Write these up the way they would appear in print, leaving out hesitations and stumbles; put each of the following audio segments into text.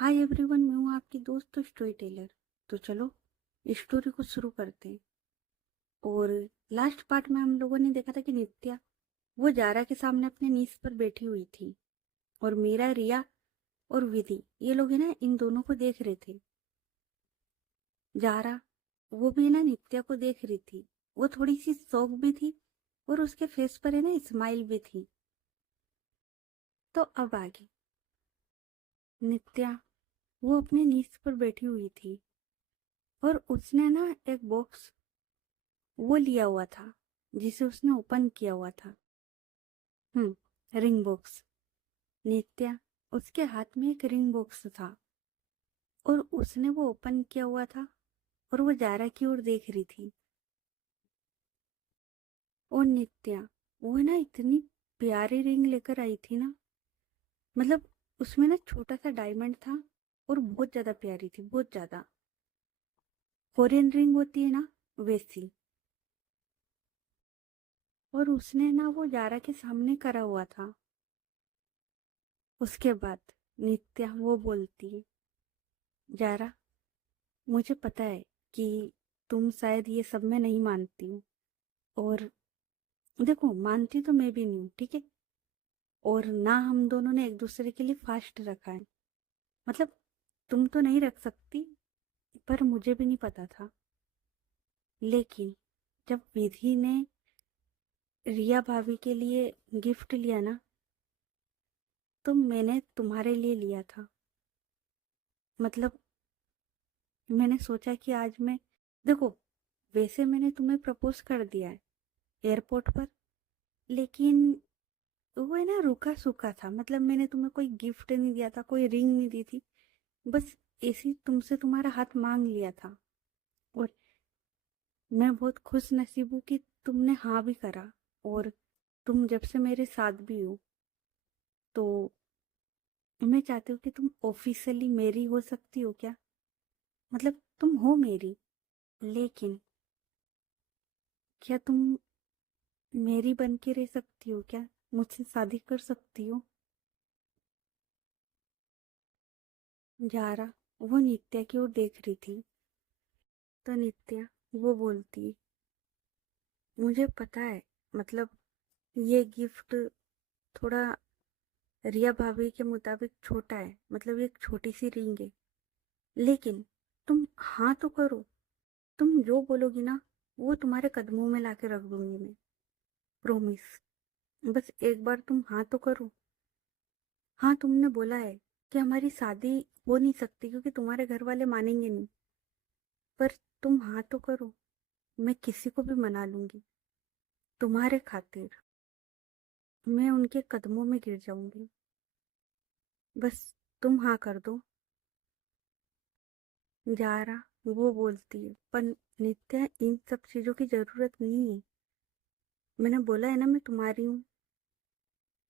Hi everyone, मैं हूँ आपकी दोस्त स्टोरी टेलर। तो चलो स्टोरी को शुरू करते हैं। और लास्ट पार्ट में हम लोगों ने देखा था कि नित्या वो जारा के सामने अपने नीस पर बैठी हुई थी। और मीरा, रिया और विधि ये लोग है ना, इन दोनों को देख रहे थे। जारा वो भी ना नित्या को देख रही थी। वो थोड़ी सी शौक भी थी और उसके फेस पर है ना स्माइल भी थी। तो अब आगे नित्या वो अपने नीस पर बैठी हुई थी और उसने ना एक बॉक्स वो लिया हुआ था जिसे उसने ओपन किया हुआ था। Ring box. नित्या उसके हाथ में एक रिंग बॉक्स था और उसने वो ओपन किया हुआ था और वो जारा की ओर देख रही थी। और नित्या वो ना इतनी प्यारी रिंग लेकर आई थी ना, मतलब उसमें ना छोटा सा डायमंड था और बहुत ज्यादा प्यारी थी, बहुत ज्यादा। कोरियन रिंग होती है ना, वैसी। और उसने ना वो जारा के सामने करा हुआ था। उसके बाद नित्या वो बोलती है, जारा मुझे पता है कि तुम शायद ये सब में नहीं मानती हो। और देखो, मानती तो मैं भी नहीं हूँ, ठीक है। और ना हम दोनों ने एक दूसरे के लिए फास्ट रखा है। मतलब तुम तो नहीं रख सकती, पर मुझे भी नहीं पता था। लेकिन जब विधि ने रिया भाभी के लिए गिफ्ट लिया ना, तो मैंने तुम्हारे लिए लिया था। मतलब मैंने सोचा कि आज मैं, देखो, वैसे मैंने तुम्हें प्रपोज कर दिया है एयरपोर्ट पर। लेकिन वो है ना रूखा सूखा था। मतलब मैंने तुम्हें कोई गिफ्ट नहीं दिया था, कोई रिंग नहीं दी थी। बस ऐसी तुमसे तुम्हारा हाथ मांग लिया था। और मैं बहुत खुश नसीब हूँ कि तुमने हाँ भी करा। और तुम जब से मेरे साथ भी हो, तो मैं चाहती हूँ कि तुम ऑफिशियली मेरी हो सकती हो क्या। मतलब तुम हो मेरी, लेकिन क्या तुम मेरी बन के रह सकती हो क्या, मुझसे शादी कर सकती हो। जारा वो नित्या की ओर देख रही थी। तो नित्या वो बोलती, मुझे पता है, मतलब ये गिफ्ट थोड़ा रिया भाभी के मुताबिक छोटा है, मतलब ये एक छोटी सी रिंग है। लेकिन तुम हाँ तो करो। तुम जो बोलोगी ना, वो तुम्हारे कदमों में लाके रख दूंगी मैं। प्रॉमिस। बस एक बार तुम हाँ तो करो। हाँ, तुमने बोला है कि हमारी शादी हो नहीं सकती क्योंकि तुम्हारे घर वाले मानेंगे नहीं। पर तुम हाँ तो करो। मैं किसी को भी मना लूंगी तुम्हारे खातिर। मैं उनके कदमों में गिर जाऊंगी। बस तुम हाँ कर दो। जारा वो बोलती है, पर नित्या इन सब चीजों की जरूरत नहीं है। मैंने बोला है ना मैं तुम्हारी हूँ।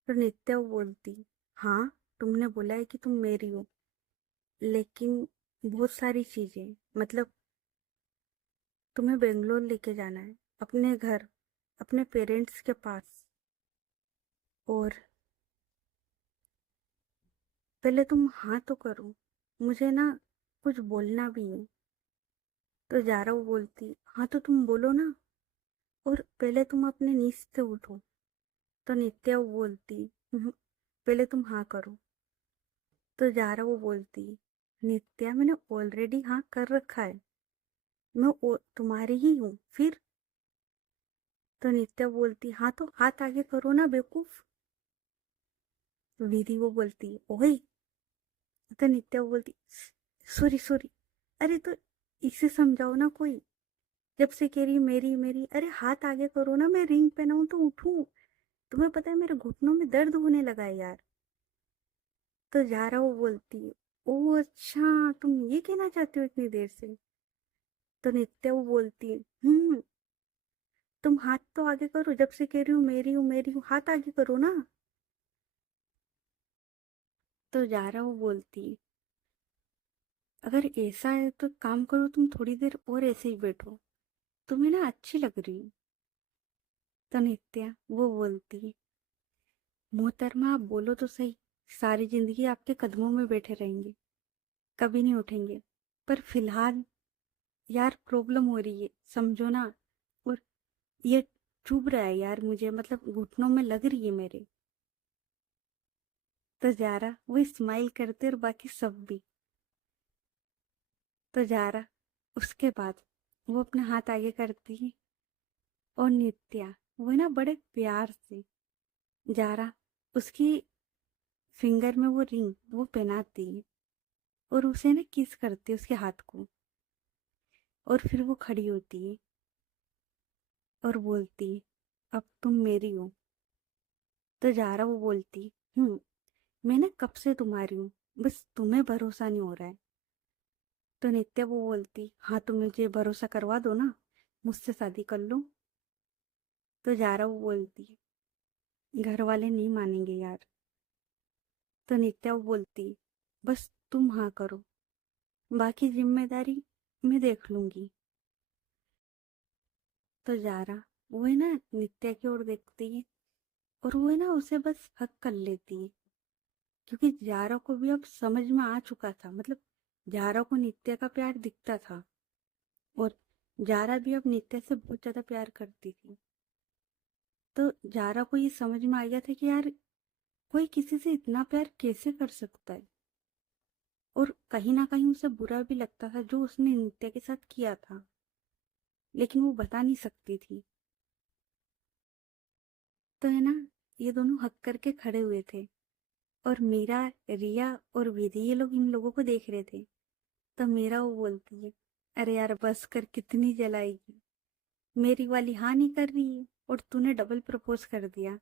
तो नित्या वो बोलती, हाँ, तुमने बोला है कि तुम मेरी हो, लेकिन बहुत सारी चीजें, मतलब तुम्हें बेंगलोर लेके जाना है, अपने घर, अपने पेरेंट्स के पास। और पहले तुम हाँ तो करो। मुझे ना कुछ बोलना भी है। तो जारा वो बोलती, हाँ तो तुम बोलो ना। और पहले तुम अपने नींद से उठो। तो नित्या वो बोलती, पहले तुम हाँ करो। तो जारा वो बोलती, नित्या मैंने ऑलरेडी हाँ कर रखा है। मैं तुम्हारी ही हूँ फिर। तो नित्या बोलती, हाँ तो हाथ आगे करो ना बेवकूफ। विधि वो बोलती, ओए। तो नित्या वो बोलती, सॉरी सॉरी। अरे तो इसे समझाओ ना कोई। जब से कह रही मेरी मेरी, अरे हाथ आगे करो ना, मैं रिंग पहनाऊं तो उठूं। तुम्हें पता है मेरे घुटनों में दर्द होने लगा है यार। तो जारा वो बोलती, ओ अच्छा, तुम ये कहना चाहती हो इतनी देर से। तो नित्या वो बोलती, तुम हाथ तो आगे करो, जब से कह रही हूँ मेरी हूँ मेरी हूँ, हाथ आगे करो ना। तो जारा वो बोलती, अगर ऐसा है तो काम करो, तुम थोड़ी देर और ऐसे ही बैठो, तुम्हें ना अच्छी लग रही हो। तो नित्या वो बोलती, मोहतरमा आप बोलो तो सही, सारी जिंदगी आपके कदमों में बैठे रहेंगे। कभी नहीं उठेंगे। पर फिलहाल यार प्रॉब्लम हो रही है, समझो ना। और ये चुभ रहा है यार मुझे, मतलब घुटनों में लग रही है मेरे। तो जारा वो स्माइल करते और बाकी सब भी। तो जारा उसके बाद वो अपना हाथ आगे करती है और नित्या वो ना बड़े प्यार से जारा उसकी फिंगर में वो रिंग वो पहनाती है और उसे ना किस करती है उसके हाथ को। और फिर वो खड़ी होती है और बोलती है, अब तुम मेरी हो। तो जारा वो बोलती, मैं ना कब से तुम्हारी हूँ, बस तुम्हें भरोसा नहीं हो रहा है। तो नित्या वो बोलती, हाँ तो मुझे भरोसा करवा दो ना, मुझसे शादी कर लो। तो जारा वो बोलती, घर वाले नहीं मानेंगे यार। तो नित्या वो बोलती, बस तुम हाँ करो, बाकी जिम्मेदारी मैं देख लूंगी। तो जारा वो है ना नित्या की ओर देखती है और वो है ना उसे बस हक कर लेती है, क्योंकि जारा को भी अब समझ में आ चुका था, मतलब जारा को नित्या का प्यार दिखता था। और जारा भी अब नित्या से बहुत ज्यादा प्यार करती थी। तो जारा को ये समझ में आ गया था कि यार कोई किसी से इतना प्यार कैसे कर सकता है। और कहीं ना कहीं उसे बुरा भी लगता था जो उसने नित्या के साथ किया था, लेकिन वो बता नहीं सकती थी। तो है ना, ये दोनों हक करके खड़े हुए थे और मीरा, रिया और विधि ये लोग इन लोगों को देख रहे थे। तो मीरा वो बोलती है, अरे यार बस कर, कितनी जलाएगी, मेरी वाली हाँ नहीं कर रही है और तूने डबल प्रपोज कर दिया।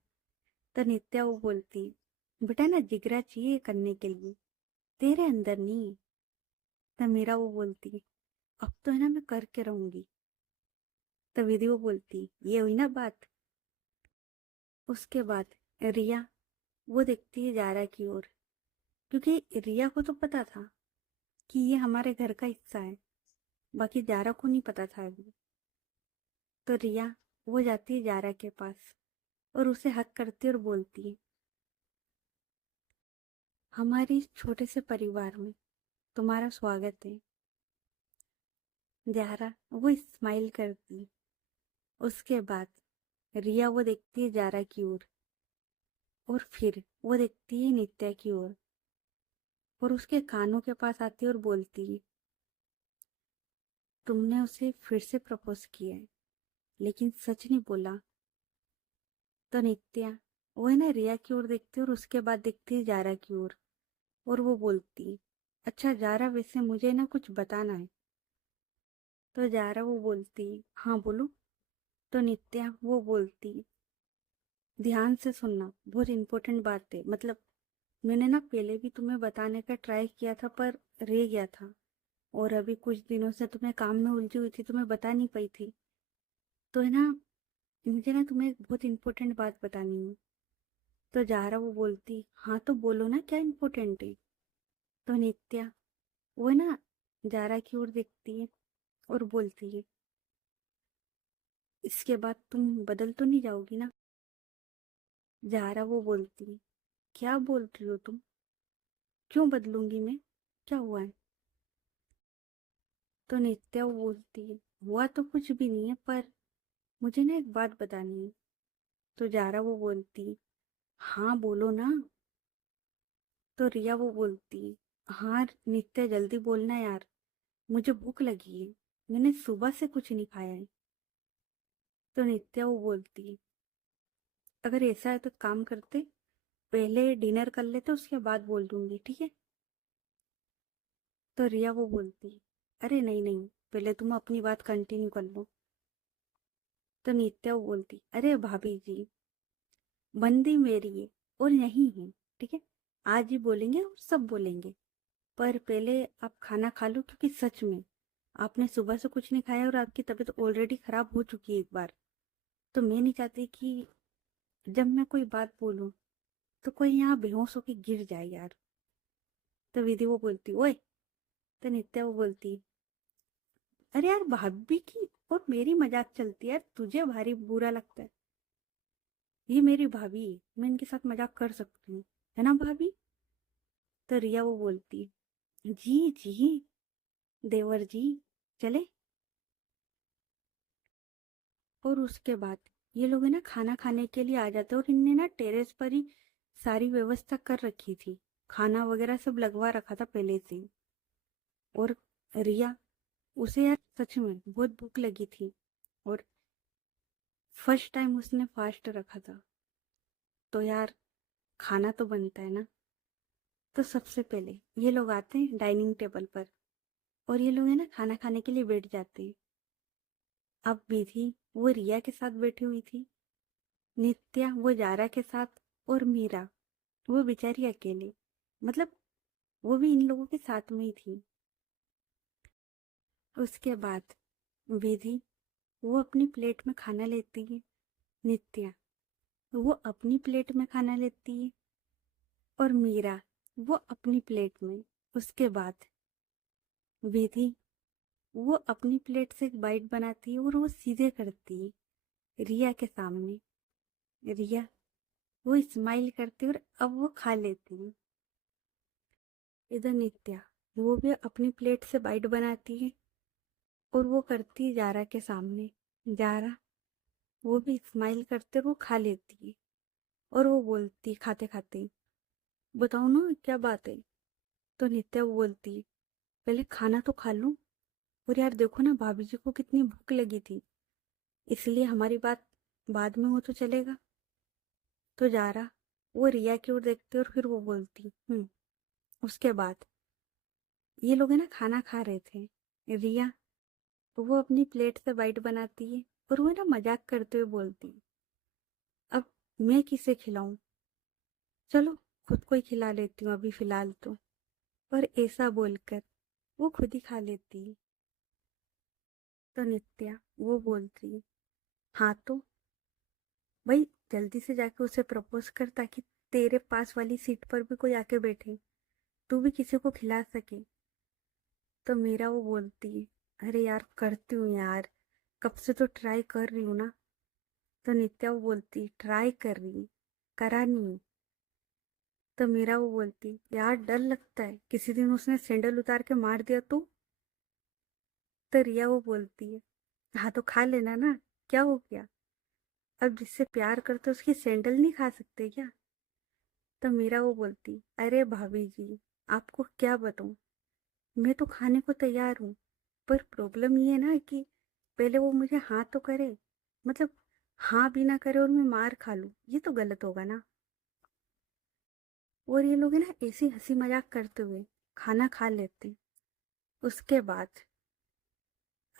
तो नित्या वो बोलती, बेटा ना जिगरा चाहिए करने के लिए, तेरे अंदर नहीं। तो मीरा वो बोलती, अब तो है ना मैं करके रहूंगी। तो विधि वो बोलती, ये हुई ना बात। उसके बाद रिया वो देखती है जारा की ओर, क्योंकि रिया को तो पता था कि ये हमारे घर का हिस्सा है, बाकी जारा को नहीं पता था अभी। तो रिया वो जाती है जारा के पास और उसे हक करती और बोलती है, हमारे इस छोटे से परिवार में तुम्हारा स्वागत है। जारा वो स्माइल करती। उसके बाद रिया वो देखती है जारा की ओर और फिर वो देखती है नित्या की ओर और उसके कानों के पास आती है और बोलती है, तुमने उसे फिर से प्रपोज किया है लेकिन सच नहीं बोला। तो नित्या वो है ना रिया की ओर देखती है और उसके बाद देखती है जारा की ओर और वो बोलती, अच्छा जारा वैसे मुझे ना कुछ बताना है। तो जारा वो बोलती, हाँ बोलो। तो नित्या वो बोलती, ध्यान से सुनना, बहुत इंपॉर्टेंट बात है, मतलब मैंने ना पहले भी तुम्हें बताने का ट्राई किया था पर रह गया था, और अभी कुछ दिनों से तुम्हें काम में उलझी हुई थी तो मैं बता नहीं पाई थी। तो है ना, मुझे ना तुम्हें एक बहुत इंपॉर्टेंट बात बतानी है। तो जारा वो बोलती, हाँ तो बोलो ना क्या इंपॉर्टेंट है। तो नित्या वो है ना जारा की ओर देखती है और बोलती है, इसके बाद तुम बदल तो नहीं जाओगी ना। जारा वो बोलती है, क्या बोल रही हो तुम, क्यों बदलूंगी मैं, क्या हुआ है। तो नित्या वो बोलती है, हुआ तो कुछ भी नहीं है पर मुझे ना एक बात बतानी है। तो जारा वो बोलती, हाँ बोलो ना। तो रिया वो बोलती, हाँ नित्या जल्दी बोलना यार, मुझे भूख लगी है, मैंने सुबह से कुछ नहीं खाया है। तो नित्या वो बोलती, अगर ऐसा है तो काम करते, पहले डिनर कर लेते उसके बाद बोल दूंगी, ठीक है। तो रिया वो बोलती, अरे नहीं नहीं, पहले तुम अपनी बात कंटिन्यू कर लो। तो नित्या वो बोलती, अरे भाभी जी, बंदी मेरी है और यही है, ठीक है, आज ही बोलेंगे और सब बोलेंगे, पर पहले आप खाना खा लो, क्योंकि सच में आपने सुबह से कुछ नहीं खाया और आपकी तबीयत ऑलरेडी खराब हो चुकी है एक बार। तो मैं नहीं चाहती कि जब मैं कोई बात बोलूं तो कोई यहाँ बेहोश होके गिर जाए यार। तो विधि वो बोलती, ओए। तो नित्या वो बोलती, अरे यार भाभी की और मेरी मजाक चलती है यार, तुझे भारी बुरा लगता है, ये मेरी भाभी है, मैं इनके साथ मजाक कर सकती हूँ, है ना भाभी। तो रिया वो बोलती, जी जी, देवर जी, चले। और उसके बाद ये लोग है ना खाना खाने के लिए आ जाते, और इनने ना टेरेस पर ही सारी व्यवस्था कर रखी थी। खाना वगैरह सब लगवा रखा था पहले से ही। और रिया, उसे यार सच में बहुत भूख लगी थी, और फर्स्ट टाइम उसने फास्ट रखा था। तो यार खाना तो बनता है ना। तो सबसे पहले ये लोग आते हैं डाइनिंग टेबल पर, और ये लोग है ना खाना खाने के लिए बैठ जाते हैं। अब विधि वो रिया के साथ बैठी हुई थी, नित्या वो जारा के साथ, और मीरा वो बेचारी अकेले, मतलब वो भी इन लोगों के साथ में ही थी। उसके बाद विधि वो अपनी प्लेट में खाना लेती है, नित्या वो अपनी प्लेट में खाना लेती है, और मीरा वो अपनी प्लेट में। उसके बाद विधि वो अपनी प्लेट से एक बाइट बनाती है और वो सीधे करती है रिया के सामने। रिया वो स्माइल करती है और अब वो खा लेती है। इधर नित्या वो भी अपनी प्लेट से बाइट बनाती है और वो करती है जारा के सामने। जारा वो भी स्माइल करते वो खा लेती है, और वो बोलती खाते खाते, बताओ ना क्या बात है। तो नित्या वो बोलती है, पहले खाना तो खा लूं। और यार देखो ना भाभी जी को कितनी भूख लगी थी, इसलिए हमारी बात बाद में हो तो चलेगा। तो जारा वो रिया की ओर देखती और फिर वो बोलती उसके बाद ये लोग है ना खाना खा रहे थे। रिया वो अपनी प्लेट से बाइट बनाती है और वो ना मजाक करते हुए बोलती, अब मैं किसे खिलाऊं, चलो खुद को ही खिला लेती हूँ अभी फिलहाल तो। और ऐसा बोलकर वो खुद ही खा लेती है। तो नित्या वो बोलती है, हाँ तो भाई जल्दी से जाके उसे प्रपोज कर, ताकि तेरे पास वाली सीट पर भी कोई आके बैठे, तू भी किसी को खिला सके। तो मीरा वो बोलती है, अरे यार करती हूँ यार, कब से तो ट्राई कर रही हूँ ना। तो नित्या वो बोलती ट्राई कर रही, करा नहीं। तो मीरा वो बोलती, यार डर लगता है किसी दिन उसने सैंडल उतार के मार दिया तो। तो रिया वो बोलती है, हाँ तो खा लेना ना, क्या हो गया, अब जिससे प्यार करते उसकी सैंडल नहीं खा सकते क्या। तो मीरा वो बोलती, अरे भाभी जी आपको क्या बताऊं, मैं तो खाने को तैयार हूँ, पर प्रॉब्लम ये है ना कि पहले वो मुझे हाँ तो करे, मतलब हाँ भी ना करे और मैं मार खा लूं, ये तो गलत होगा ना। और ये लोग है ना ऐसी हंसी मजाक करते हुए खाना खा लेते। उसके बाद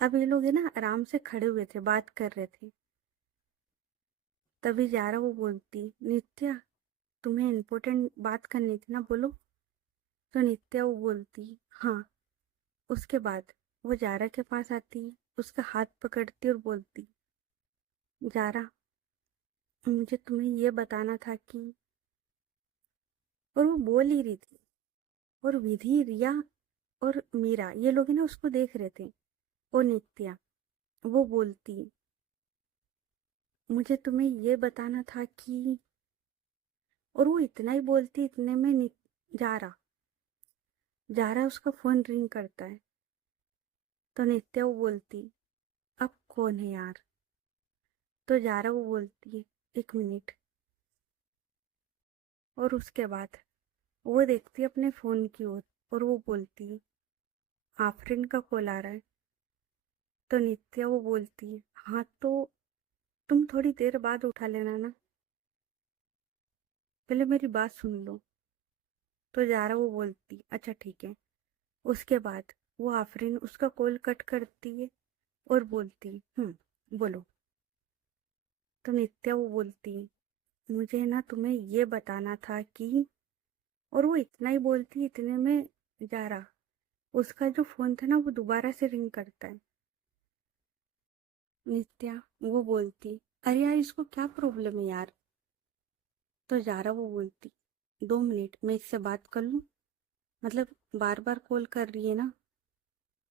अब ये लोग है ना आराम से खड़े हुए थे, बात कर रहे थे। तभी जारा वो बोलती, नित्या तुम्हें इम्पोर्टेंट बात करनी थी ना, बोलो। तो नित्या वो बोलती, हाँ। उसके बाद वो जारा के पास आती, उसका हाथ पकड़ती और बोलती, जारा मुझे तुम्हें ये बताना था कि, और वो बोल ही रही थी, और विधि रिया और मीरा ये लोग है ना उसको देख रहे थे। और नित्या वो बोलती, मुझे तुम्हें ये बताना था कि, और वो इतना ही बोलती, इतने में जारा जारा उसका फोन रिंग करता है। तो नित्या वो बोलती, अब कौन है यार। तो जारा वो बोलती है, एक मिनट। और उसके बाद वो देखती है अपने फोन की ओर, और वो बोलती है, आफरीन का कॉल आ रहा है। तो नित्या वो बोलती है, हाँ तो तुम थोड़ी देर बाद उठा लेना ना, पहले मेरी बात सुन लो। तो जारा वो बोलती, अच्छा ठीक है। उसके बाद वो आफरीन उसका कॉल कट करती है और बोलती, बोलो। तो नित्या वो बोलती, मुझे ना तुम्हें ये बताना था कि, और वो इतना ही बोलती, इतने में जारा उसका जो फोन था ना वो दोबारा से रिंग करता है। नित्या वो बोलती, अरे यार इसको क्या प्रॉब्लम है यार। तो जारा वो बोलती, 2 मिनट मैं इससे बात कर लूं, मतलब बार बार कॉल कर रही है ना।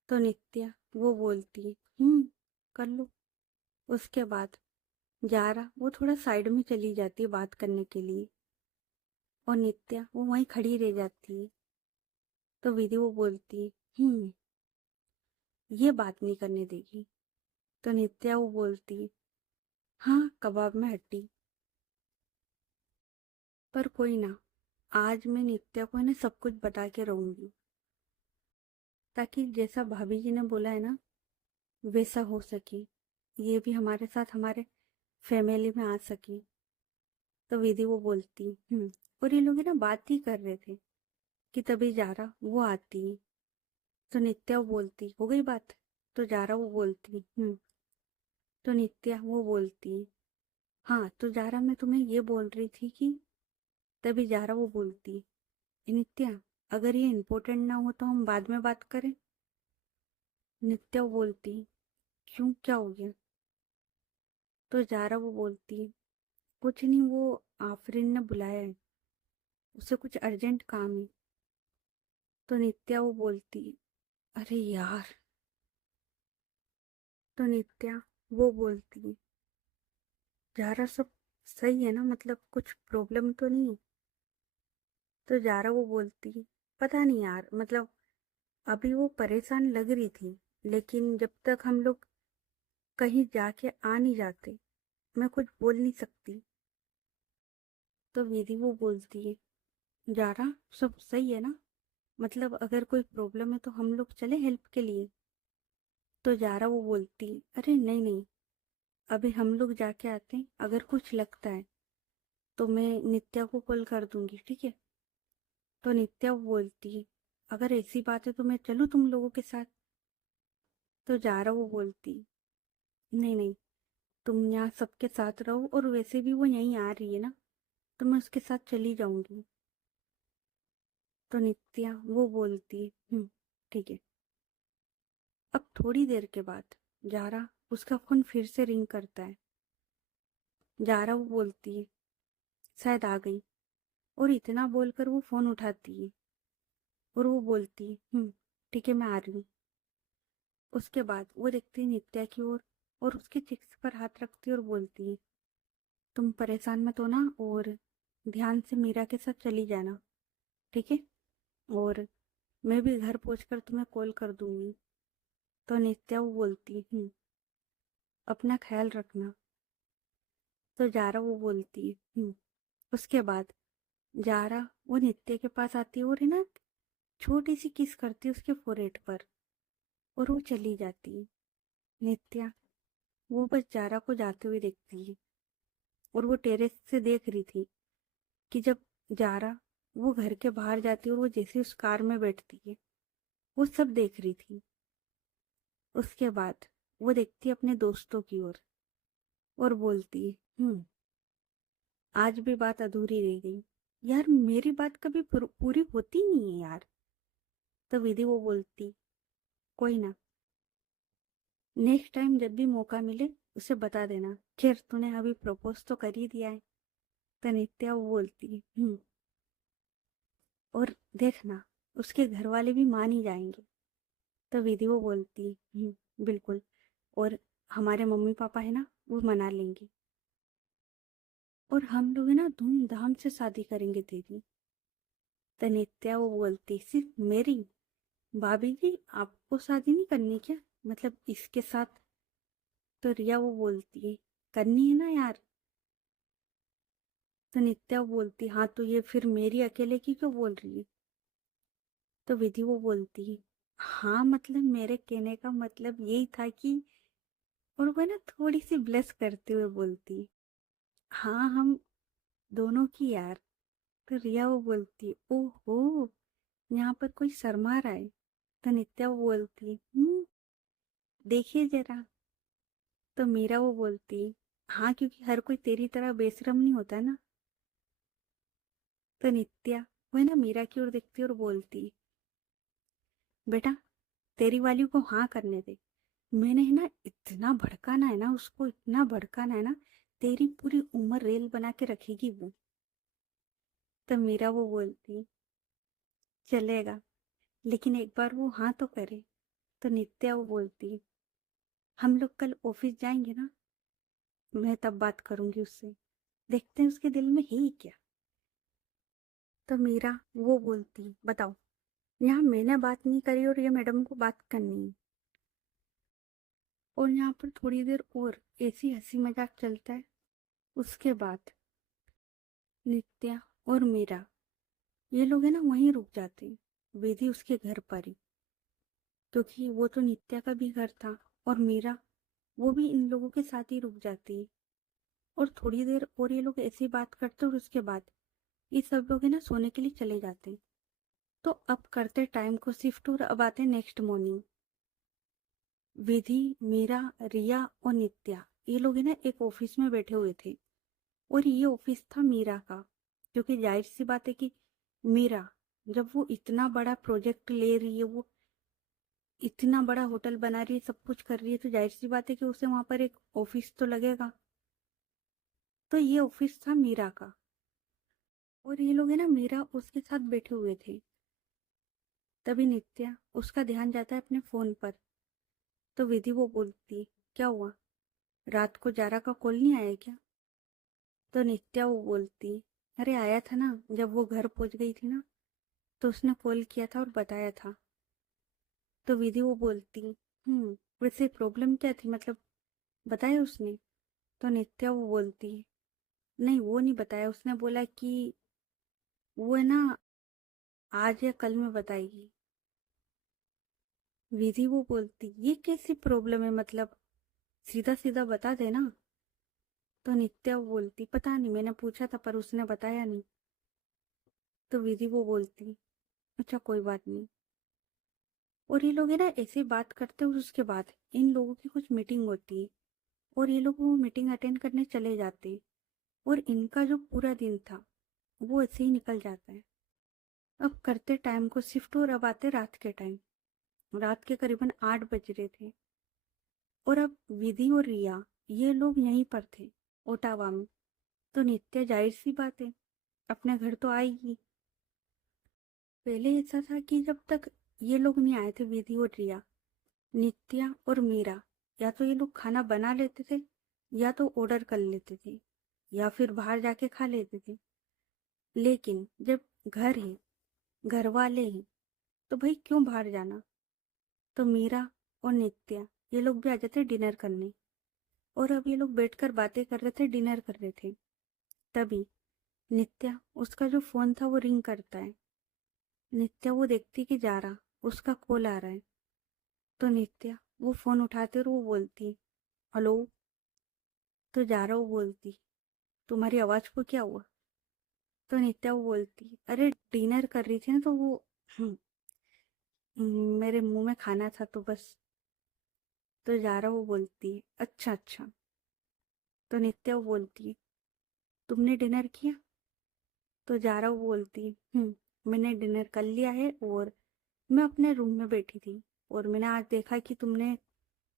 तो नित्या वो बोलती है, कर लो। उसके बाद जारा वो थोड़ा साइड में चली जाती है बात करने के लिए, और नित्या वो वहीं खड़ी रह जाती है। तो विधि वो बोलती, हम्म, ये बात नहीं करने देगी। तो नित्या वो बोलती, हाँ कबाब में हड्डी। पर कोई ना, आज मैं नित्या को है ना सब कुछ बता के रहूंगी, ताकि जैसा भाभी जी ने बोला है ना वैसा हो सके, ये भी हमारे साथ हमारे फैमिली में आ सके। तो विधि वो बोलती, और ये लोग है ना बात ही कर रहे थे कि तभी जारा वो आती। तो नित्या वो बोलती, हो गई बात। तो जारा वो बोलती, तो नित्या वो बोलती, हाँ तो जारा मैं तुम्हें ये बोल रही थी कि, तभी जारा वो बोलती, नित्या अगर ये इम्पोर्टेंट ना हो तो हम बाद में बात करें। नित्या वो बोलती, क्यों क्या हो गया। तो जारा वो बोलती, कुछ नहीं, वो आफरीन ने बुलाया है, उसे कुछ अर्जेंट काम है। तो नित्या वो बोलती, अरे यार। तो नित्या वो बोलती, जारा सब सही है ना, मतलब कुछ प्रॉब्लम तो नहीं। तो जारा वो बोलती, पता नहीं यार, मतलब अभी वो परेशान लग रही थी, लेकिन जब तक हम लोग कहीं जाके आ नहीं जाते मैं कुछ बोल नहीं सकती। तो विधि वो बोलती है, जारा सब सही है ना, मतलब अगर कोई प्रॉब्लम है तो हम लोग चले हेल्प के लिए। तो जारा वो बोलती, अरे नहीं नहीं, अभी हम लोग जाके आते हैं, अगर कुछ लगता है तो मैं नित्या को कॉल कर दूंगी, ठीक है। तो नित्या वो बोलती, अगर ऐसी बात है तो मैं चलूँ तुम लोगों के साथ। तो जारा वो बोलती, नहीं नहीं, तुम यहाँ सबके साथ रहो, और वैसे भी वो यहीं आ रही है ना, तो मैं उसके साथ चली जाऊंगी। तो नित्या वो बोलती, ठीक है। अब थोड़ी देर के बाद जारा उसका फोन फिर से रिंग करता है। जारा वो बोलती है, शायद आ गई, और इतना बोलकर वो फोन उठाती है और वो बोलती है, ठीक है मैं आ रही हूँ। उसके बाद वो देखती है नित्या की ओर, और उसके चिक्स पर हाथ रखती है और बोलती है, तुम परेशान मत होना, और ध्यान से मीरा के साथ चली जाना, ठीक है। और मैं भी घर पहुंचकर तुम्हें कॉल कर दूंगी। तो नित्या वो बोलती, अपना ख्याल रखना। तो जारा वो बोलती है, उसके बाद जारा वो नित्य के पास आती है और है ना छोटी सी किस करती है उसके फोrehead पर, और वो चली जाती है। नित्या वो बस जारा को जाते हुए देखती है, और वो टेरेस से देख रही थी कि जब जारा वो घर के बाहर जाती है और वो जैसे उस कार में बैठती है, वो सब देख रही थी। उसके बाद वो देखती है अपने दोस्तों की ओर और बोलती है, आज भी बात अधूरी रह गई। यार मेरी बात कभी पूरी होती नहीं है यार। तो विधि वो बोलती, कोई ना, नेक्स्ट टाइम जब भी मौका मिले उसे बता देना, खैर तूने अभी प्रपोज तो कर ही दिया है। तो नित्या वो बोलती, और देखना उसके घर वाले भी मान ही जाएंगे। तो विधि वो बोलती, बिल्कुल, और हमारे मम्मी पापा है ना वो मना लेंगे, और हम लोग है ना धूमधाम से शादी करेंगे तेरी। तो नित्या वो बोलती, सिर्फ मेरी? भाभी जी आपको शादी नहीं करनी क्या, मतलब इसके साथ? तो रिया वो बोलती है, करनी है ना यार। तो नित्या वो बोलती, हाँ तो ये फिर मेरी अकेले की क्यों बोल रही है। तो विधि वो बोलती है, हाँ मतलब मेरे कहने का मतलब यही था कि, और वो ना थोड़ी सी ब्लश करते हुए बोलती, हाँ हम दोनों की यार। तो रिया वो बोलती, ओहो, यहाँ पर कोई शर्मा रहा है। तो नित्या वो बोलती, देखिए जरा। तो मीरा वो बोलती, हाँ क्योंकि हर कोई तेरी तरह बेशरम नहीं होता ना। तो नित्या वो है ना मीरा की ओर देखती और बोलती, बेटा तेरी वाली को हाँ करने दे, मैंने है ना इतना भड़काना है ना उसको, इतना भड़काना है ना, तेरी पूरी उम्र रेल बना के रखेगी वो। तो मीरा वो बोलती, चलेगा, लेकिन एक बार वो हाँ तो करे। तो नित्या वो बोलती, हम लोग कल ऑफिस जाएंगे ना, मैं तब बात करूंगी उससे, देखते हैं उसके दिल में है ही क्या। तो मीरा वो बोलती, बताओ। यहाँ मैंने बात नहीं करी और ये मैडम को बात करनी है। और यहाँ पर थोड़ी देर और ऐसी हंसी मजाक चलता है। उसके बाद नित्या और मीरा ये लोग है ना वहीं रुक जाते हैं, वेदी उसके घर पर ही, क्योंकि वो तो नित्या का भी घर था। और मीरा वो भी इन लोगों के साथ ही रुक जाती है। और थोड़ी देर और ये लोग ऐसी बात करते और उसके बाद ये सब लोग है ना सोने के लिए चले जाते हैं। तो अब करते टाइम को शिफ्ट और अब आते नेक्स्ट मॉर्निंग। विधि, मीरा, रिया और नित्या ये लोग है ना एक ऑफिस में बैठे हुए थे। और ये ऑफिस था मीरा का, क्योंकि जाहिर सी बात है कि मीरा जब वो इतना बड़ा प्रोजेक्ट ले रही है, वो इतना बड़ा होटल बना रही है, सब कुछ कर रही है, तो जाहिर सी बात है कि उसे वहां पर एक ऑफिस तो लगेगा। तो ये ऑफिस था मीरा का। और ये लोग है ना मीरा उसके साथ बैठे हुए थे। तभी नित्या उसका ध्यान जाता है अपने फोन पर। तो विधि वो बोलती, क्या हुआ, रात को जारा का कॉल नहीं आया क्या? तो नित्या वो बोलती, अरे आया था ना, जब वो घर पहुंच गई थी ना तो उसने कॉल किया था और बताया था। तो विधि वो बोलती, वैसे प्रॉब्लम क्या थी, मतलब बताया उसने? तो नित्या वो बोलती, नहीं वो नहीं बताया, उसने बोला कि वो है ना आज या कल में बताएगी। विधि वो बोलती, ये कैसी प्रॉब्लम है, मतलब सीधा सीधा बता देना। तो नित्या वो बोलती, पता नहीं, मैंने पूछा था पर उसने बताया नहीं। तो विधि वो बोलती, अच्छा कोई बात नहीं। और ये लोग है ना ऐसे बात करते और उसके बाद इन लोगों की कुछ मीटिंग होती है। और ये लोग वो मीटिंग अटेंड करने चले जाते हैं। और इनका जो पूरा दिन था वो ऐसे ही निकल जाता है। अब करते टाइम को शिफ्ट और अब आते रात के टाइम। रात के करीबन 8 बज रहे थे। और अब विधि और रिया ये लोग यहीं पर थे, ओटावा में। तो नित्या जाहिर सी बात है अपने घर तो आएगी। पहले ऐसा था कि जब तक ये लोग नहीं आए थे, विधि और रिया, नित्या और मीरा, या तो ये लोग खाना बना लेते थे या तो ऑर्डर कर लेते थे या फिर बाहर जाके खा लेते थे। लेकिन जब घर है, घर वाले हैं, तो भाई क्यों बाहर जाना। तो मीरा और नित्या ये लोग भी आ जाते डिनर करने। और अब ये लोग बैठकर बातें कर रहे थे, डिनर कर रहे थे। तभी नित्या उसका जो फोन था वो रिंग करता है। नित्या वो देखती कि जा रहा, उसका कॉल आ रहा है। तो नित्या वो फोन उठाते और वो बोलती, हेलो। तो जा रहा वो बोलती, तुम्हारी आवाज को क्या हुआ? तो नित्या वो बोलती, अरे डिनर कर रही थी ना तो वो हम्म, मेरे मुंह में खाना था तो बस। तो जा रहा वो बोलती, अच्छा अच्छा। तो नित्या वो बोलती, तुमने डिनर किया? तो जा रहा वो बोलती, मैंने डिनर कर लिया है और मैं अपने रूम में बैठी थी और मैंने आज देखा कि तुमने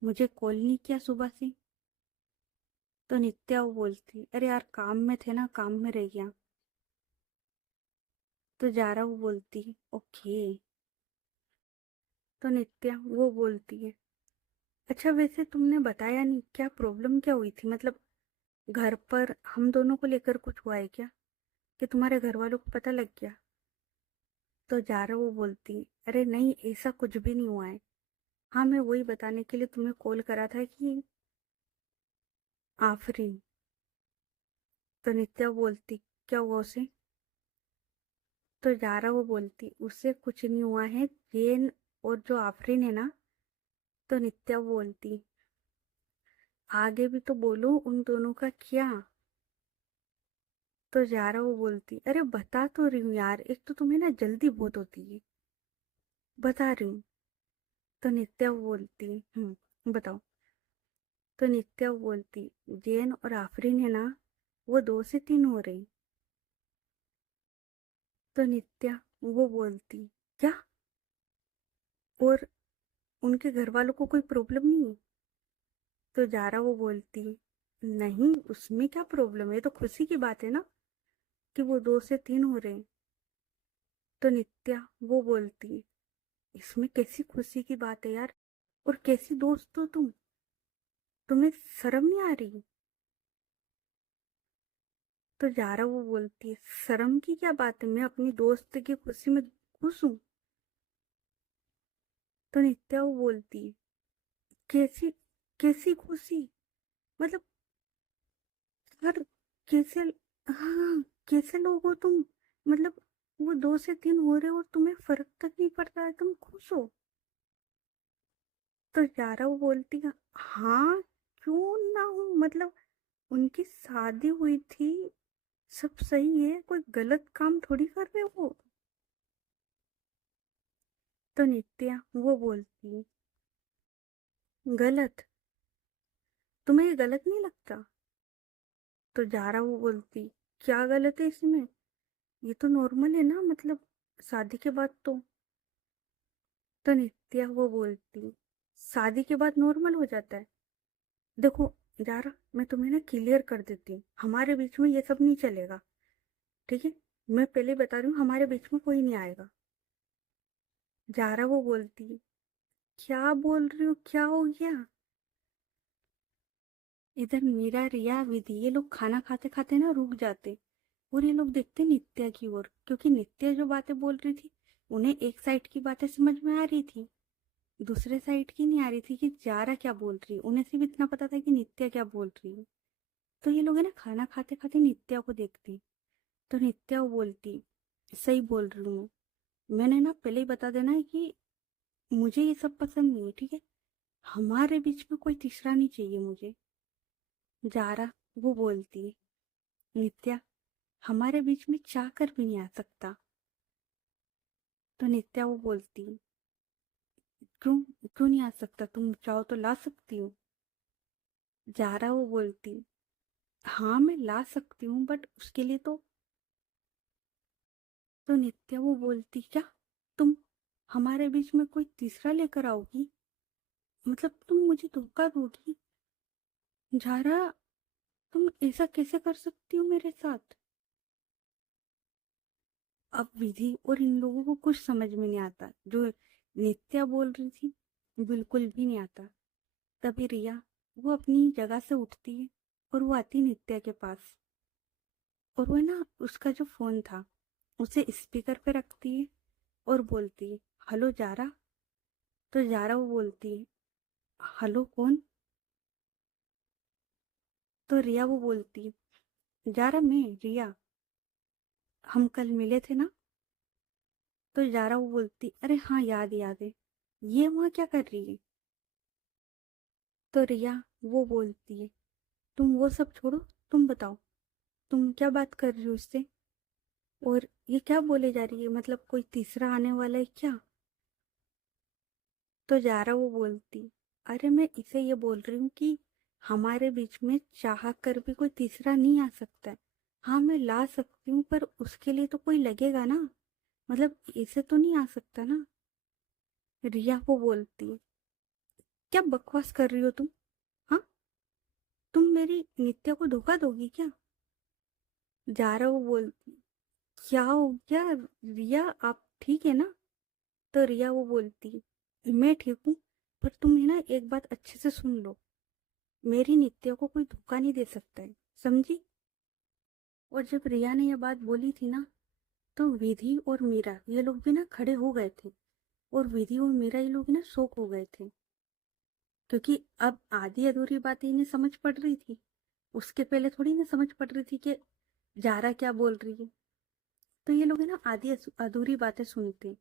मुझे कॉल नहीं किया सुबह से। तो नित्या वो बोलती, अरे यार काम में थे ना, काम में रह गया। तो जा रहा वो बोलती, ओके। तो नित्या वो बोलती है, अच्छा वैसे तुमने बताया नहीं, क्या प्रॉब्लम क्या हुई थी, मतलब घर पर हम दोनों को लेकर कुछ हुआ है क्या, कि तुम्हारे घर वालों को पता लग गया? तो जारा वो बोलती, अरे नहीं ऐसा कुछ भी नहीं हुआ है। हाँ मैं वही बताने के लिए तुम्हें कॉल करा था कि आफरीन। तो नित्या बोलती, क्या हुआ उसे? तो जारा वो बोलती, उससे कुछ नहीं हुआ है, जेन और जो आफरीन है ना। तो नित्या बोलती, आगे भी तो बोलो उन दोनों का क्या? तो जारा वो बोलती, अरे बता तो रही हूँ यार, एक तो तुम्हें ना जल्दी बहुत होती है, बता रही हूँ। तो नित्या वो बोलती, बताओ। तो नित्या वो बोलती, जैन और आफरीन है ना, वो 2 से 3 हो रही। तो नित्या वो बोलती, क्या? और उनके घर वालों को कोई प्रॉब्लम नहीं है? तो जारा वो बोलती, नहीं उसमें क्या प्रॉब्लम है, ये तो खुशी की बात है ना कि वो 2 से 3 हो रहे हैं। तो नित्या वो बोलती, इसमें कैसी खुशी की बात है यार, और कैसी दोस्त हो तुम, तुम्हें शर्म नहीं आ रही? तो जारा वो बोलती है, शर्म की क्या बात है, मैं अपनी दोस्त की खुशी में खुश हूँ। तो नित्या वो बोलती, कैसी कैसी खुशी, मतलब हर कैसे, हाँ, कैसे लोग हो तुम, मतलब वो 2 से 3 हो रहे हो और तुम्हें फर्क तक नहीं पड़ता है, तुम खुश हो। तो यारा वो बोलती है, हाँ, क्यों ना हो, मतलब उनकी शादी हुई थी, सब सही है, कोई गलत काम थोड़ी कर रहे हो। तो नित्या वो बोलती, गलत, तुम्हें ये गलत नहीं लगता। तो जारा वो बोलती, क्या गलत है इसमें, ये तो नॉर्मल है ना, मतलब शादी के बाद तो नित्या वो बोलती, शादी के बाद नॉर्मल हो जाता है। देखो जारा, मैं तुम्हें ना क्लियर कर देती हूँ, हमारे बीच में ये सब नहीं चलेगा, ठीक है। मैं पहले बता रही हूँ, हमारे बीच में कोई नहीं आएगा। जारा वो बोलती, क्या बोल रही हो, क्या हो गया। इधर मीरा, रिया, विधि, ये लोग खाना खाते खाते ना रुक जाते और ये लोग देखते नित्या की ओर, क्योंकि नित्या जो बातें बोल रही थी, उन्हें एक साइड की बातें समझ में आ रही थी, दूसरे साइड की नहीं आ रही थी कि जारा क्या बोल रही है। उन्हें सिर्फ इतना पता था कि नित्या क्या बोल रही है। तो ये लोग है ना खाना खाते खाते नित्या को देखते। तो नित्या वो बोलती, सही बोल रही हूँ, मैंने ना पहले ही बता देना है कि मुझे ये सब पसंद नहीं है, ठीक है। हमारे बीच में कोई तीसरा नहीं चाहिए मुझे। जारा वो बोलती, नित्या, हमारे बीच में चाह कर भी नहीं आ सकता। तो नित्या वो बोलती, क्यों, क्यों नहीं आ सकता, तुम चाहो तो ला सकती हो। जारा वो बोलती, हाँ मैं ला सकती हूँ, बट उसके लिए तो नित्या वो बोलती, क्या तुम हमारे बीच में कोई तीसरा लेकर आओगी, मतलब तुम मुझे धोखा दोगी। जारा, तुम ऐसा कैसे कर सकती हो मेरे साथ। अब विधि और इन लोगों को कुछ समझ में नहीं आता, जो नित्या बोल रही थी बिल्कुल भी नहीं आता। तभी रिया वो अपनी जगह से उठती है और वो आती है नित्या के पास, और वो ना उसका जो फोन था उसे स्पीकर पे रखती है और बोलती है, हेलो जारा। तो जारा वो बोलती है, हेलो कौन। तो रिया वो बोलती है, जारा मैं रिया, हम कल मिले थे ना। तो जारा वो बोलती, अरे हाँ याद याद है, ये वहाँ क्या कर रही है। तो रिया वो बोलती है, तुम वो सब छोड़ो, तुम बताओ, तुम क्या बात कर रही हो उससे, और ये क्या बोले जा रही है, मतलब कोई तीसरा आने वाला है क्या। तो जारा वो बोलती, अरे मैं इसे ये बोल रही हूँ कि हमारे बीच में चाह कर भी कोई तीसरा नहीं आ सकता है। हाँ मैं ला सकती हूँ, पर उसके लिए तो कोई लगेगा ना, मतलब इसे तो नहीं आ सकता ना। रिया वो बोलती, क्या बकवास कर रही हो तुम, हाँ, तुम मेरी नित्या को धोखा दोगी क्या। जारा वो बोलती, क्या हो गया रिया, आप ठीक है ना। तो रिया वो बोलती, मैं ठीक हूँ, पर तुम है ना एक बात अच्छे से सुन लो, मेरी नित्या को कोई धोखा नहीं दे सकता है, समझी। और जब रिया ने यह बात बोली थी ना, तो विधि और मीरा ये लोग भी ना खड़े हो गए थे, और विधि और मीरा ये लोग ना शौक हो गए थे, क्योंकि अब आधी अधूरी बातें इन्हें समझ पड़ रही थी, उसके पहले थोड़ी ना समझ पड़ रही थी कि जारा क्या बोल रही है। तो ये लोग है ना आधी अधूरी बातें सुनते,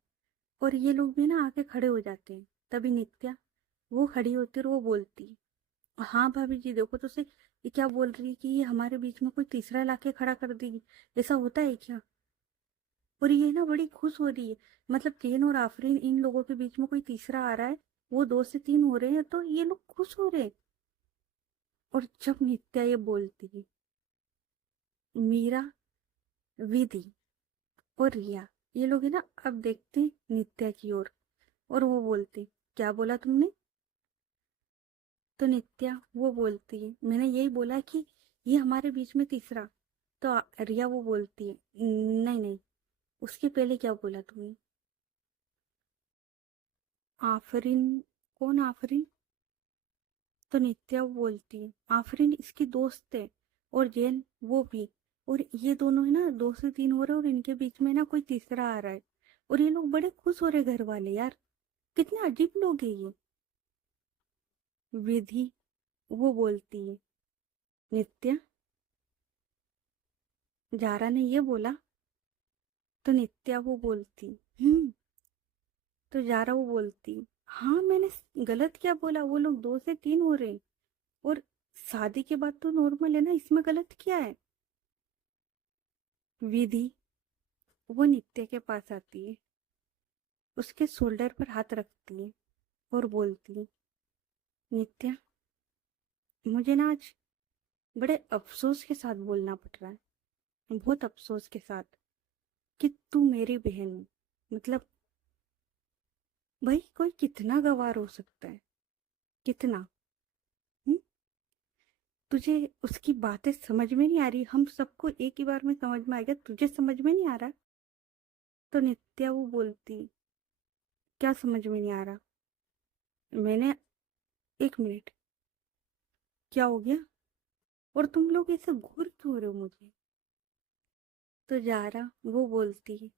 और ये लोग भी ना आके खड़े हो जाते हैं। तभी नित्या वो खड़ी होती और वो बोलती, हाँ भाभी जी देखो तो सही, ये क्या बोल रही है कि ये हमारे बीच में कोई तीसरा लाके खड़ा कर देगी, ऐसा होता है क्या। और ये ना बड़ी खुश हो रही है, मतलब जेन और आफरीन इन लोगों के बीच में कोई तीसरा आ रहा है, वो 2 से 3 हो रहे हैं, तो ये लोग खुश हो रहे हैं। और जब नित्या ये बोलती है, मीरा, विधि और रिया ये लोग है ना अब देखते हैं नित्या की ओर, और वो बोलती, क्या बोला तुमने। तो नित्या वो बोलती है, मैंने यही बोला कि ये हमारे बीच में तीसरा। तो रिया वो बोलती है, नहीं नहीं, उसके पहले क्या बोला तुमने। आफरीन, कौन आफरीन। तो नित्या वो बोलती है, आफरीन इसकी दोस्त है, और जैन वो भी, और ये दोनों है ना 2 से 3 हो रहे हैं, और इनके बीच में ना कोई तीसरा आ रहा है, और ये लोग बड़े खुश हो रहे घर वाले यार। कितने अजीब लोग हैं ये। विधि वो बोलती है, नित्या, जारा ने ये बोला। तो नित्या वो बोलती, हम्म। तो जारा वो बोलती, हाँ मैंने गलत क्या बोला, वो लोग 2 से 3 हो रहे हैं। और शादी के बाद तो नॉर्मल है ना, इसमें गलत क्या है। विधि वो नित्या के पास आती है, उसके शोल्डर पर हाथ रखती है और बोलती, नित्या, मुझे ना आज बड़े अफसोस के साथ बोलना पड़ रहा है, बहुत अफसोस के साथ, कि तू मेरी बहन है। मतलब भाई कोई कितना गवार हो सकता है, कितना। हुँ? तुझे उसकी बातें समझ में नहीं आ रही, हम सबको एक ही बार में समझ में आएगा, तुझे समझ में नहीं आ रहा। तो नित्या वो बोलती, क्या समझ में नहीं आ रहा। मैंने, 1 मिनट, क्या हो गया, और तुम लोग ऐसे घूर क्यों रहे हो मुझे। तो जारा वो बोलती है,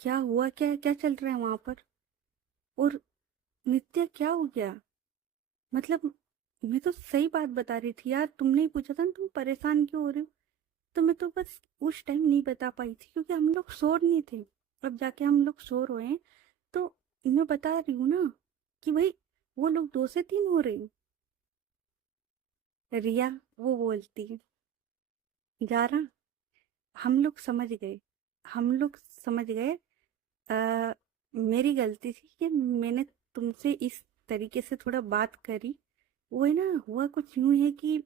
क्या हुआ, क्या क्या चल रहा है वहां पर। और नित्या क्या हो गया, मतलब मैं तो सही बात बता रही थी यार, तुमने ही पूछा था ना तुम परेशान क्यों हो रहे हो। तो मैं तो बस उस टाइम नहीं बता पाई थी क्योंकि हम लोग शोर नहीं थे। अब जाके हम लोग शोर हुए हैं, तो मैं बता रही हूँ ना कि भाई वो लोग 2 से 3 हो रहे हैं। रिया वो बोलती है, जारा, हम लोग समझ गए, हम लोग समझ गए। अ, मेरी गलती थी कि मैंने तुमसे इस तरीके से थोड़ा बात करी। वो है ना, हुआ कुछ यूं है कि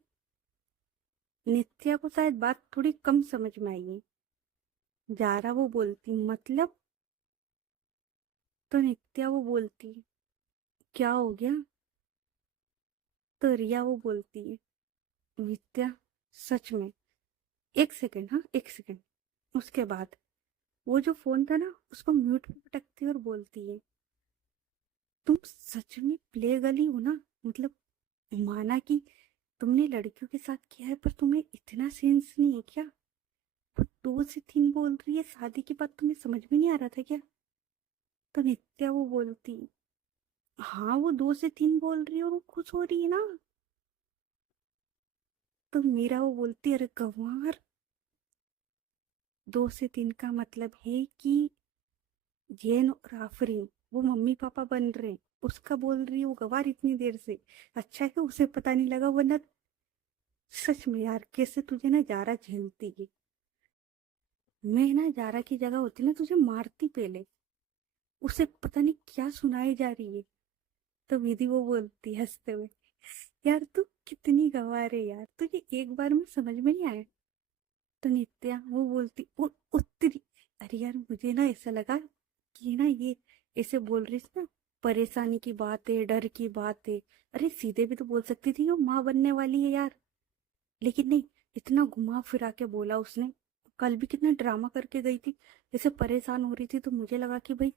नित्या को शायद बात थोड़ी कम समझ में आई है। जारा वो बोलती, मतलब। तो नित्या वो बोलती, क्या हो गया। तो रिया वो बोलती है, नित्या, सच में। 1 सेकंड, हाँ 1 सेकंड। उसके बाद वो जो फोन था ना उसको म्यूट पे पटकती है और बोलती है, तुम सच में प्ले गर्ली हो ना। मतलब माना कि तुमने लड़कियों के साथ किया है, पर तुम्हें इतना सेंस नहीं है क्या। वो 2 से 3 बोल रही है, शादी के बाद तुम्हें समझ में नहीं आ रहा था क्या। तो नित्या वो बोलती, हाँ वो 2 से 3 बोल रही है और वो खुश हो रही है ना। तो मीरा वो बोलती, अरे गंवार, 2 से 3 का मतलब है कि जैन और आफरीन वो मम्मी पापा बन रहे हैं। उसका बोल रही है वो गवार इतनी देर से। अच्छा है कि उसे पता नहीं लगा, वरना सच में यार कैसे तुझे ना जारा झेलती है। मैं ना जारा की जगह होती ना तुझे मारती पहले। उसे पता नहीं क्या सुनाई जा रही है। तो विधि वो बोलती हंसते हुए, यार तू कितनी गंवार है यार, तुझे एक बार में समझ में नहीं आया। तो नित्या वो बोलती, वो उत्तरी, अरे यार मुझे ना ऐसा लगा कि ना ये ऐसे बोल रही थी ना, परेशानी की बात है, डर की बात है। अरे सीधे भी तो बोल सकती थी वो माँ बनने वाली है यार। लेकिन नहीं, इतना घुमा फिरा के बोला उसने। कल भी कितना ड्रामा करके गई थी, जैसे परेशान हो रही थी, तो मुझे लगा कि भाई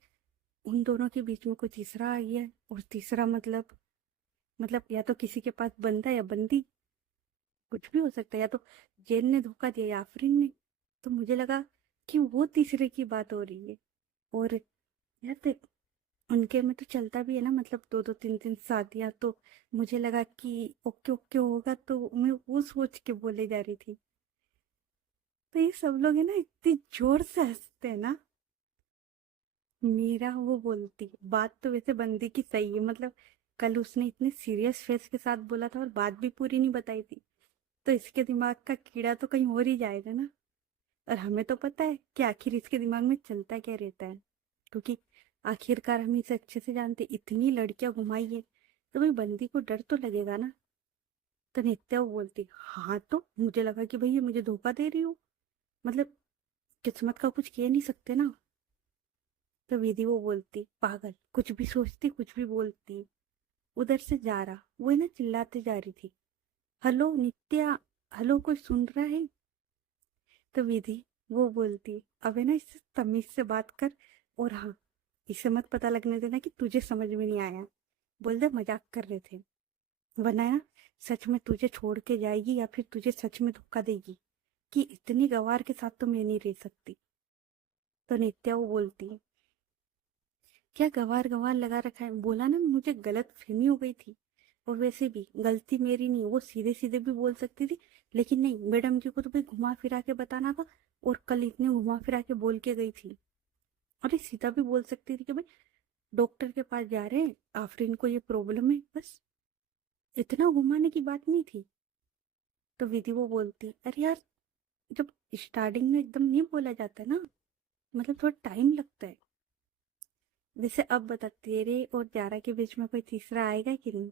उन दोनों के बीच में कोई तीसरा आ गया है। और तीसरा मतलब या तो किसी के पास बंदा या बंदी, कुछ भी हो सकता है, या तो जेन ने धोखा दिया या आफरीन ने। तो मुझे लगा कि वो तीसरे की बात हो रही है। और यार देख, उनके में तो चलता भी है ना, मतलब 2-2 3-3 शादियां। तो मुझे लगा कि ओके ओके होगा, तो मैं वो सोच के बोले जा रही थी। तो ये सब लोग है ना इतनी जोर से हंसते हैं ना। मीरा वो बोलती, बात तो वैसे बंदी की सही है, मतलब कल उसने इतने सीरियस फेस के साथ बोला था और बात भी पूरी नहीं बताई थी। तो इसके दिमाग का कीड़ा तो कहीं और ही जाएगा ना। और हमें तो पता है कि आखिर इसके दिमाग में चलता क्या रहता है, क्योंकि आखिरकार हम इसे अच्छे से जानते, इतनी लड़कियां घुमाई है, तो भाई बंदी को डर तो लगेगा ना। तो नित्या वो बोलती, हाँ तो मुझे लगा कि भाई ये मुझे धोखा दे रही हो, मतलब किस्मत का कुछ कह नहीं सकते ना। तो विधि वो बोलती, पागल, कुछ भी सोचती कुछ भी बोलती। उधर से जा रहा वो है ना चिल्लाते जा रही थी, हेलो नित्या, हेलो कोई सुन रहा है। तो विधि वो बोलती, अब है ना इससे तमीज से बात कर। और हाँ, इसे मत पता लगने देना कि तुझे समझ में नहीं आया। बोल दे मजाक कर रहे थे, वरना ना सच में तुझे छोड़ के जाएगी या फिर तुझे सच में धोखा देगी, कि इतनी गवार के साथ तो मैं नहीं रह सकती। तो नित्या वो बोलती, क्या गवार गवार लगा रखा है, बोला ना मुझे गलत फहमी हो गई थी। और वैसे भी गलती मेरी नहीं, वो सीधे सीधे भी बोल सकती थी, लेकिन नहीं, मैडम जी को तो भाई घुमा फिरा के बताना था। और कल इतने घुमा फिरा के बोल के गई थी। अरे सीधा भी बोल सकती थी कि भाई डॉक्टर के पास जा रहे हैं, आफरीन को ये प्रॉब्लम है, बस। इतना घुमाने की बात नहीं थी। तो विधि वो बोलती, अरे यार, जब स्टार्टिंग में एकदम नहीं बोला जाता ना, मतलब थोड़ा टाइम लगता है। वैसे अब बता, तेरे और जारा के बीच में कोई तीसरा आएगा कि नहीं?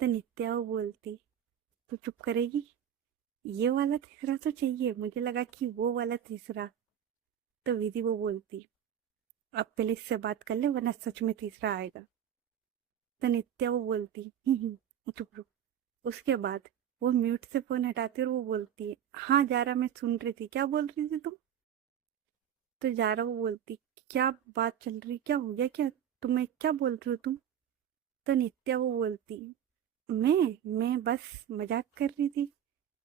तो नित्या वो बोलती, तू चुप करेगी? ये वाला तीसरा तो चाहिए, मुझे लगा कि वो वाला तीसरा। तो विधि वो बोलती, अब पहले इससे बात कर ले, वरना सच में तीसरा आएगा। तो नित्या वो बोलती, चुप रुक। उसके बाद वो म्यूट से फोन हटाती और वो बोलती है, हाँ जारा, मैं सुन रही थी, क्या बोल रही थी तुम? तो जारा वो बोलती, क्या बात चल रही, क्या हो गया, क्या तुम्हें, क्या बोल रही हो तुम? तो नित्या वो बोलती, मैं बस मजाक कर रही थी।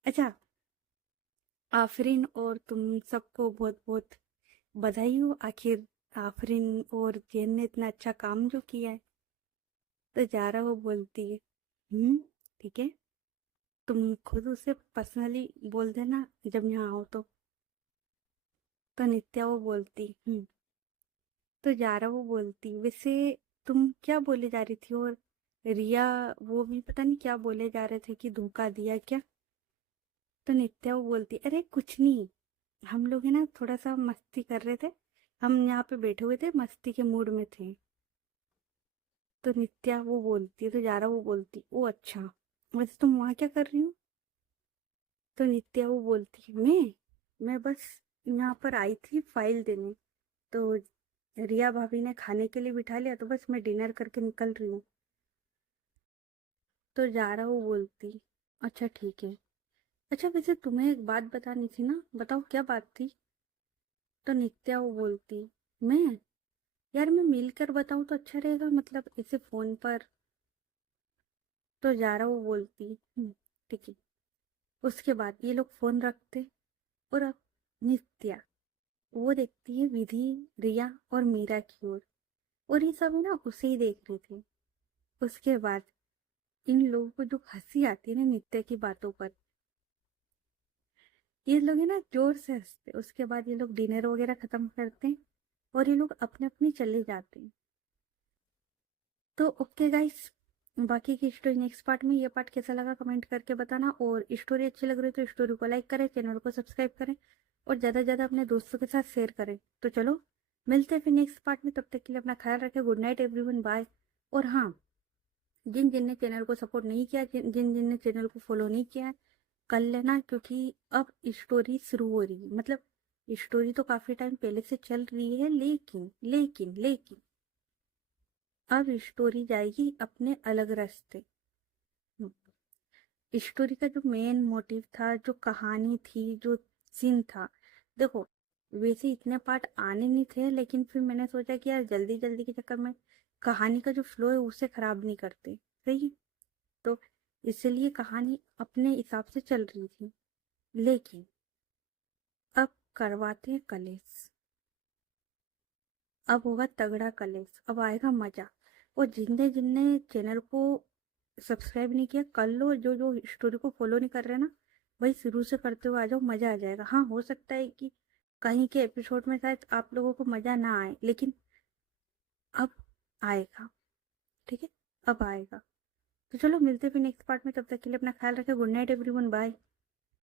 अच्छा, आफरीन और तुम सबको बहुत बहुत बधाई हो, आखिर आफरीन और जैन ने इतना अच्छा काम जो किया है। तो जारा वो बोलती है, हम्म, ठीक है, तुम खुद उसे पर्सनली बोल देना जब यहाँ आओ तो। तो नित्या वो बोलती, तो जारा वो बोलती, वैसे तुम क्या बोले जा रही थी? और रिया वो भी पता नहीं क्या बोले जा रहे थे कि धोखा दिया क्या? तो नित्या वो बोलती, अरे कुछ नहीं, हम लोग है ना थोड़ा सा मस्ती कर रहे थे, हम यहाँ पे बैठे हुए थे, मस्ती के मूड में थे। तो नित्या वो बोलती, तो जारा वो बोलती, ओ अच्छा, वैसे तुम वहाँ क्या कर रही हो? तो नित्या वो बोलती, मैं बस यहाँ पर आई थी फाइल देने, तो रिया भाभी ने खाने के लिए बिठा लिया, तो बस मैं डिनर करके निकल रही हूँ। तो जारा वो बोलती, अच्छा ठीक है। अच्छा वैसे तुम्हें एक बात बतानी थी ना, बताओ क्या बात थी? तो नित्या वो बोलती, मैं, यार मैं मिलकर बताऊँ तो अच्छा रहेगा, मतलब ऐसे फोन पर। तो जारा वो बोलती, ठीक है। उसके बाद ये लोग फोन रखते, और अब नित्या वो देखती है विधि, रिया और मीरा की ओर, और ये सब है ना उसे ही देख रहे थे। उसके बाद इन लोगों को जो हंसी आती है ना नित्या की बातों पर, ये लोग है ना जोर से हंसते, उसके बाद ये लोग डिनर वगैरह खत्म करते हैं और ये लोग अपने अपने चले जाते हैं। तो ओके गाइस, बाकी की स्टोरी नेक्स्ट पार्ट में। ये पार्ट कैसा लगा कमेंट करके बताना, और स्टोरी अच्छी लग रही है तो स्टोरी को लाइक करें, चैनल को सब्सक्राइब करें, और ज़्यादा से ज़्यादा अपने दोस्तों के साथ शेयर करें। तो चलो मिलते हैं फिर नेक्स्ट पार्ट में, तब तक के लिए अपना ख्याल रखें। Good night everyone, bye. और हाँ, जिन जिन ने चैनल को सपोर्ट नहीं किया, जिन जिन जिन ने चैनल को फॉलो नहीं किया है, कर लेना, क्योंकि अब स्टोरी शुरू हो रही है। मतलब स्टोरी तो काफी टाइम पहले से चल रही है, लेकिन लेकिन लेकिन अब स्टोरी जाएगी अपने अलग रास्ते। स्टोरी का जो मेन मोटिव था, जो कहानी थी, जो सीन था, देखो वैसे इतने पार्ट आने नहीं थे, लेकिन फिर मैंने सोचा कि यार जल्दी जल्दी के चक्कर में कहानी का जो फ्लो है उसे खराब नहीं करते, सही। तो इसलिए कहानी अपने हिसाब से चल रही थी, लेकिन अब करवाते हैं कलेश। अब होगा तगड़ा कलेश, अब आएगा मजा। और जिनने जिनने चैनल को सब्सक्राइब नहीं किया कर लो, जो जो स्टोरी को फॉलो नहीं कर रहे ना, वही शुरू से करते हुए आ जाओ, मजा आ जाएगा। हाँ हो सकता है कि कहीं के एपिसोड में शायद आप लोगों को मजा ना आए, लेकिन अब आएगा, ठीक है, अब आएगा। तो चलो मिलते हैं फिर नेक्स्ट पार्ट में, तब तक के लिए अपना ख्याल रखें। Good night everyone, bye.